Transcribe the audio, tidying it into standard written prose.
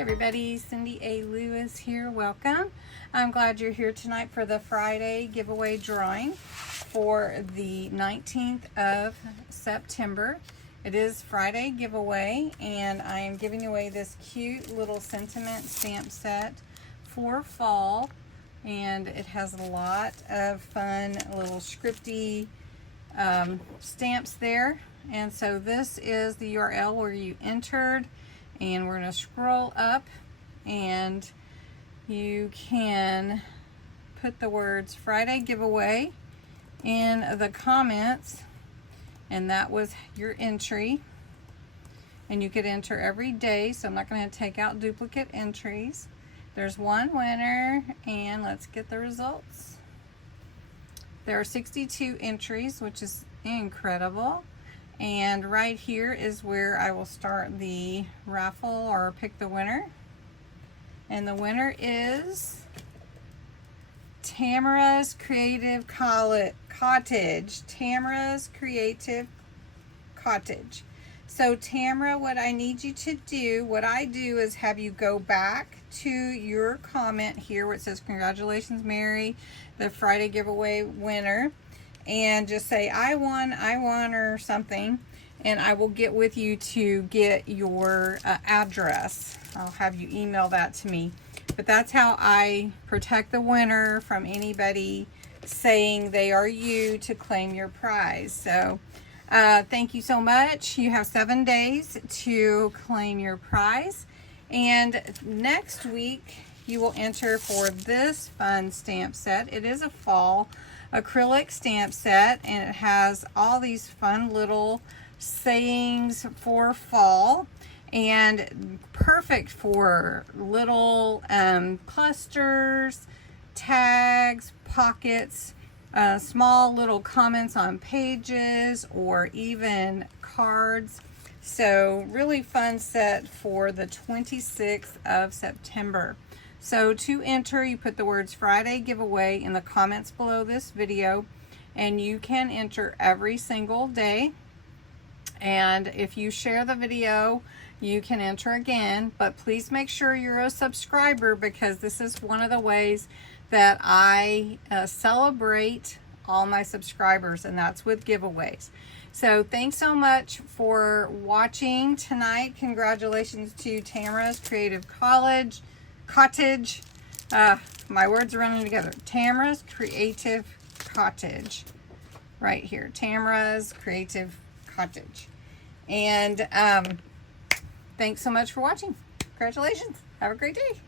Everybody, CindyALewis here. Welcome. I'm glad you're here tonight for the Friday giveaway drawing for the 19th of September. It is Friday giveaway, and I am giving away this cute little sentiment stamp set for fall, and it has a lot of fun little scripty stamps there. And so this is the URL where you entered, and we're going to scroll up, and you can put the words Friday giveaway in the comments, and that was your entry. And you could enter every day, so I'm not going to take out duplicate entries. There's one winner, and let's get the results. There are 62 entries, which is incredible. And right here is where I will start the raffle or pick the winner. And the winner is Tamara's Creative Cottage. Tamara's Creative Cottage. So Tamara, what I need you to do, what I do is have you go back to your comment here where it says, "Congratulations, Mary, the Friday giveaway winner." And just say, I won, or something, and I will get with you to get your address. I'll have you email that to me. But that's how I protect the winner from anybody saying they are you to claim your prize. So thank you so much. You have 7 days to claim your prize. And next week, you will enter for this fun stamp set. It is a fall acrylic stamp set, and it has all these fun little sayings for fall, and perfect for little clusters, tags, pockets, small little comments on pages, or even cards. So really fun set for the 26th of September. So to enter, you put the words Friday giveaway in the comments below this video, and you can enter every single day. And if you share the video, you can enter again, but please make sure you're a subscriber, because this is one of the ways that I celebrate all my subscribers, and that's with giveaways. So thanks so much for watching tonight. Congratulations to Tamara's Creative Cottage. My words are running together. Tamara's Creative Cottage. Right here. Tamara's Creative Cottage. And thanks so much for watching. Congratulations. Have a great day.